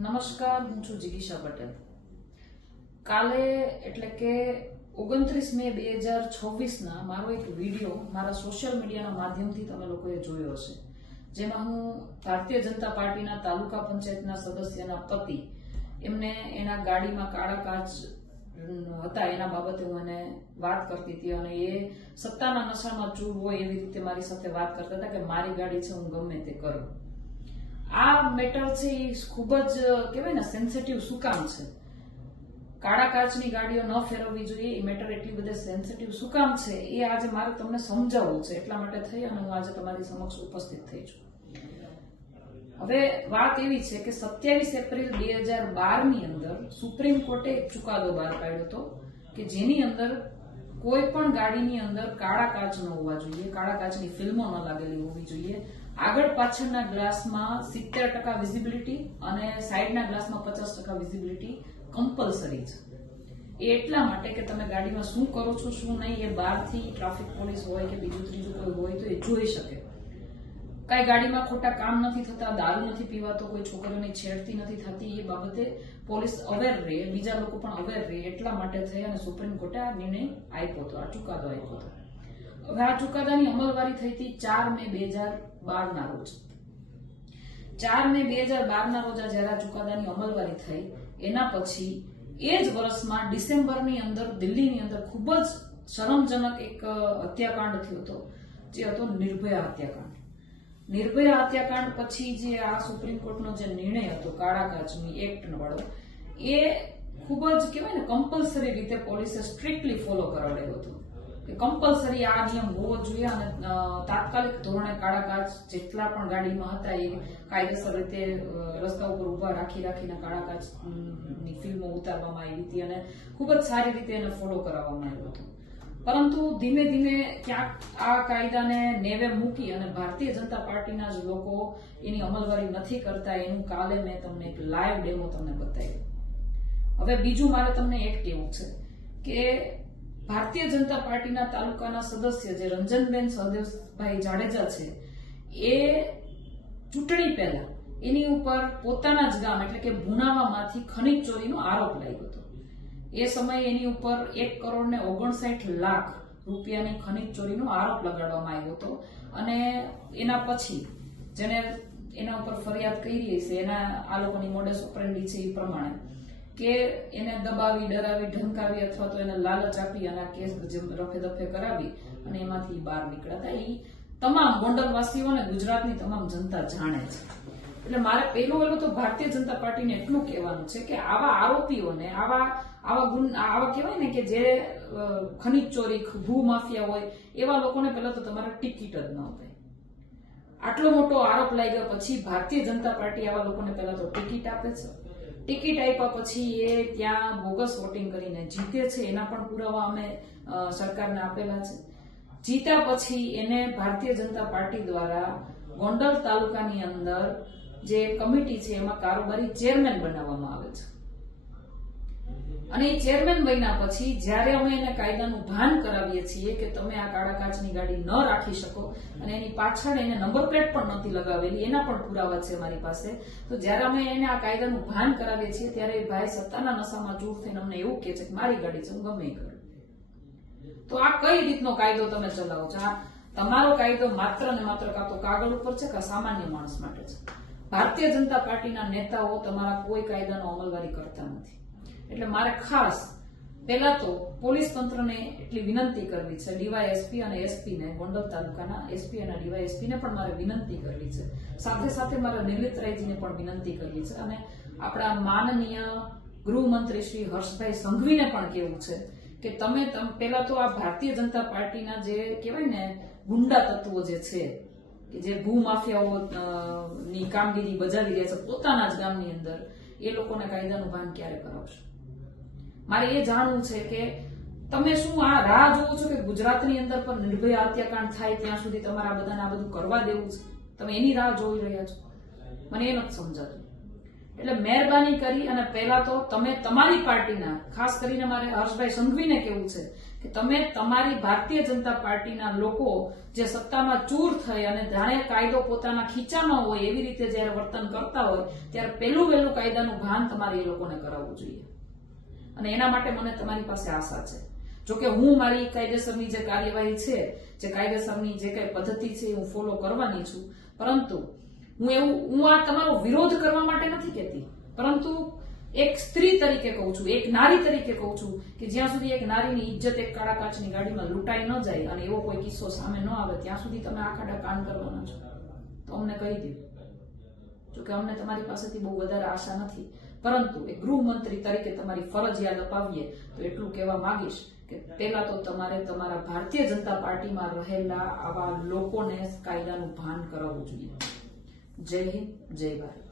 નમસ્કાર, હું છું જિગીશા પટેલ. કાલે એટલે કે 29 મે 2026 મારો એક વિડીયો મારા સોશિયલ મીડિયાના માધ્યમથી તમે લોકોએ જોયો હશે, જેમાં હું ભારતીય જનતા પાર્ટીના તાલુકા પંચાયતના સદસ્યના પતિ એમને એના ગાડીમાં કાળા કાચ હતા એના બાબતે હું એને વાત કરતી હતી અને એ સત્તાના નશામાં ચૂર હોય એવી રીતે મારી સાથે વાત કરતા હતા કે મારી ગાડી છે, હું ગમે તે કરું. આ મેટર છે એ ખૂબ જ કહેવાય ને સેન્સિટિવ શું કામ છે? કાળા કાચની ગાડીઓ ન ફેરવવી જોઈએ એ મેટર એટલી બધી સેન્સિટિવ શું કામ છે એ આજે મારે તમને સમજાવવું છે, એટલા માટે થઈ અને હું આજે તમારી સમક્ષ ઉપસ્થિત થઈ છું. હવે વાત એવી છે કે 27 એપ્રિલ 2012 અંદર સુપ્રીમ કોર્ટે એક ચુકાદો બહાર પાડ્યો હતો કે જેની અંદર કોઈ પણ ગાડીની અંદર કાળા કાચ ન હોવા જોઈએ, કાળા કાચની ફિલ્મો ન લાગેલી હોવી જોઈએ, આગળ પાછળના ગ્લાસમાં 70% વિઝિબિલિટી અને સાઈડના ગ્લાસમાં 50% વિઝિબિલિટી કમ્પલસરી છે. એ એટલા માટે કે તમે ગાડીમાં શું કરો છો શું નહીં એ બહારથી ટ્રાફિક પોલીસ હોય કે બીજું ત્રીજું કોઈ હોય તો એ જોઈ શકે. કઈ ગાડીમાં ખોટા કામ નથી થતા, દારૂ નથી પીવાતો, કોઈ છોકરીઓની છેડતી નથી થતી, એ બાબતે પોલીસ અવેર રહે, બીજા લોકો પણ અવેર રહે, એટલા માટે થઈ અને સુપ્રીમ કોર્ટે આ નિર્ણય આપ્યો હતો, આ ચુકાદો આપ્યો હતો. હવે આ ચુકાદાની અમલવારી થઈ હતી 4 મે 2012 રોજ. 4 મે 2012 રોજ જયારે આ ચુકાદાની અમલવારી થઈ એના પછી એ જ વર્ષમાં ડિસેમ્બરની અંદર દિલ્હીની અંદર ખૂબ જ શરમજનક એક હત્યાકાંડ થયો હતો, જે હતો નિર્ભયા હત્યાકાંડ. નિર્ભયા હત્યાકાંડ પછી જે આ સુપ્રીમ કોર્ટનો જે નિર્ણય હતો કાળા કાચની એક્ટ વાળો, એ ખૂબ જ કહેવાય ને કમ્પલસરી રીતે પોલીસે સ્ટ્રિક્ટલી ફોલો કરાવડાયો હતો કે કમ્પલસરી આ નિયમ હોવો જોઈએ અને તાત્કાલિક ધોરણે કાળા કાચ જેટલા પણ ગાડીમાં હતા એ કાયદેસર રીતે રસ્તા ઉપર ઉભા રાખીને કાળા કાચની ફિલ્મો ઉતારવામાં આવી હતી અને ખૂબ જ સારી રીતે એને ફોલો કરાવવામાં આવ્યો હતો. પરંતુ ધીમે ધીમે ક્યાંક આ કાયદાને નેવે મૂકી અને ભારતીય જનતા પાર્ટીના જ લોકો એની અમલવારી નથી કરતા. એનું કાલે મેં તમને એક લાઈવ ડેમો તમને બતાવ્યો. હવે બીજું મારે તમને એક કહેવું છે કે ભારતીય જનતા પાર્ટીના તાલુકાના સદસ્ય જે રંજનબેન સહદેવભાઈ જાડેજા છે, એ ચૂંટણી પહેલા એની ઉપર પોતાના જ ગામ એટલે કે ભુણાવામાંથી ખનીજ ચોરીનો આરોપ લાગ્યો હતો. એ સમયે એની ઉપર 1,59,00,000 રૂપિયાની ખનીજ ચોરીનો આરોપ લગાડવામાં આવ્યો હતો અને એના પછી જેને એના ઉપર ફરિયાદ કરી છે એના આ લોકોની મોડસ ઓપરેન્ડી છે એ પ્રમાણે કે એને દબાવી, ડરાવી, ઢંકાવી અથવા તો એને લાલચ આપી અને કેસ રફે દફે કરાવી અને એમાંથી બહાર નીકળ્યા હતા. એ તમામ ગોંડલવાસીઓ અને ગુજરાતની તમામ જનતા જાણે છે. એટલે મારે પહેલું તો ભારતીય જનતા પાર્ટીને એટલું કહેવાનું છે કે આવા આરોપીઓને આવા કહેવાય ને કે જે ખનીજ ચોરી, ભૂ માફિયા હોય એવા લોકોને પહેલા તો તમારે ટિકિટ જ ન અપાય. આટલો મોટો આરોપ લાગ્યા પછી ભારતીય જનતા પાર્ટી આવા લોકોને પહેલા તો ટિકિટ આપે છે. ટિકિટ આપ્યા પછી એ ત્યાં બોગસ વોટિંગ કરીને જીતે છે, એના પણ પુરાવા અમે સરકારને આપેલા છે. જીત્યા પછી એને ભારતીય જનતા પાર્ટી દ્વારા ગોંડલ તાલુકાની અંદર જે કમિટી છે એમાં કારોબારી ચેરમેન બનાવવામાં આવે છે અને એ ચેરમેન બન્યા પછી જ્યારે અમે એને કાયદાનું ભાન કરાવીએ છીએ કે તમે આ કાળા કાચની ગાડી ન રાખી શકો અને એની પાછળ એને નંબર પ્લેટ પણ નથી લગાવેલી, એના પણ પુરાવા છે મારી પાસે, તો જ્યારે અમે એને આ કાયદાનું ભાન કરાવીએ છીએ ત્યારે એ ભાઈ સત્તાના નશામાં ચૂર થઈને અમને એવું કહે છે કે મારી ગાડી છે, હું ગમે એ કરું. તો આ કઈ રીતનો કાયદો તમે ચલાવો છો? આ તમારો કાયદો માત્ર ને માત્ર કાં તો કાગળ ઉપર છે કાં સામાન્ય માણસ માટે છે. ભારતીય જનતા પાર્ટીના નેતાઓ તમારા કોઈ કાયદાનો અમલવારી કરતા નથી. એટલે મારે ખાસ પહેલા તો પોલીસ તંત્રને એટલી વિનંતી કરવી છે, ડીવાયએસપી અને એસપીને, ગોંડલ તાલુકાના એસપી અને ડીવાયએસપીને પણ મારે વિનંતી કરવી છે. સાથે સાથે મારે નિર્લિત રાયજીને પણ વિનંતી કરવી છે અને આપણા માનનીય ગૃહમંત્રી શ્રી હર્ષભાઈ સંઘવીને પણ કહેવું છે કે તમે પહેલા તો આ ભારતીય જનતા પાર્ટીના જે કહેવાય ને ગુંડા તત્વો જે છે કે જે ભૂ માફિયાઓની કામગીરી બજાવી રહ્યા છે પોતાના જ ગામની અંદર, એ લોકોને કાયદાનું ભાન ક્યારે કરાવશો? મારે એ જાણવું છે કે તમે શું આ રાહ જોવો છો કે ગુજરાતની અંદર પણ નિર્ભયા હત્યાકાંડ થાય ત્યાં સુધી તમારા બધાને આ બધું કરવા દેવું છે? તમે એની રાહ જોઈ રહ્યા છો? મને એ નથી સમજાતું. એટલે મહેરબાની કરી અને પહેલા તો તમે તમારી પાર્ટીના, ખાસ કરીને મારે હર્ષભાઈ સંઘવીને કહેવું છે કે તમે તમારી ભારતીય જનતા પાર્ટીના લોકો જે સત્તામાં ચૂર થઈ અને જાણે કાયદો પોતાના ખીચામાં હોય એવી રીતે જયારે વર્તન કરતા હોય ત્યારે પહેલું વહેલું કાયદાનું ભાન તમારે એ લોકોને કરાવવું જોઈએ. અને એના માટે મને તમારી પાસે આશા છે. જોકે હું મારી કાયદેસરની જે કાર્યવાહી છે, જે કાયદેસરની જે કઈ પદ્ધતિ છે હું ફોલો કરવાની છું, પરંતુ હું આ તમારો વિરોધ કરવા માટે નથી કહેતી, પરંતુ એક સ્ત્રી તરીકે કહું છું, એક નારી તરીકે કહું છું કે જ્યાં સુધી એક નારીની ઇજ્જત એક કાળા કાચની ગાડીમાં લૂંટાઈ ન જાય અને એવો કોઈ કિસ્સો સામે ન આવે ત્યાં સુધી તમે આ ખાડા કાન કરવાના છો. તો અમને કહી દો. જોકે અમને તમારી પાસેથી બહુ વધારે આશા નથી, પરંતુ એક ગૃહમંત્રી તરીકે તમારી ફરજ યાદ અપાવીએ તો એટલું કહેવા માંગીશ કે પહેલા તો તમારે તમારા ભારતીય જનતા પાર્ટીમાં રહેલા આવા લોકોને કાયદાનું ભાન કરાવવું જોઈએ. જય હિન્દ, જય ભારત.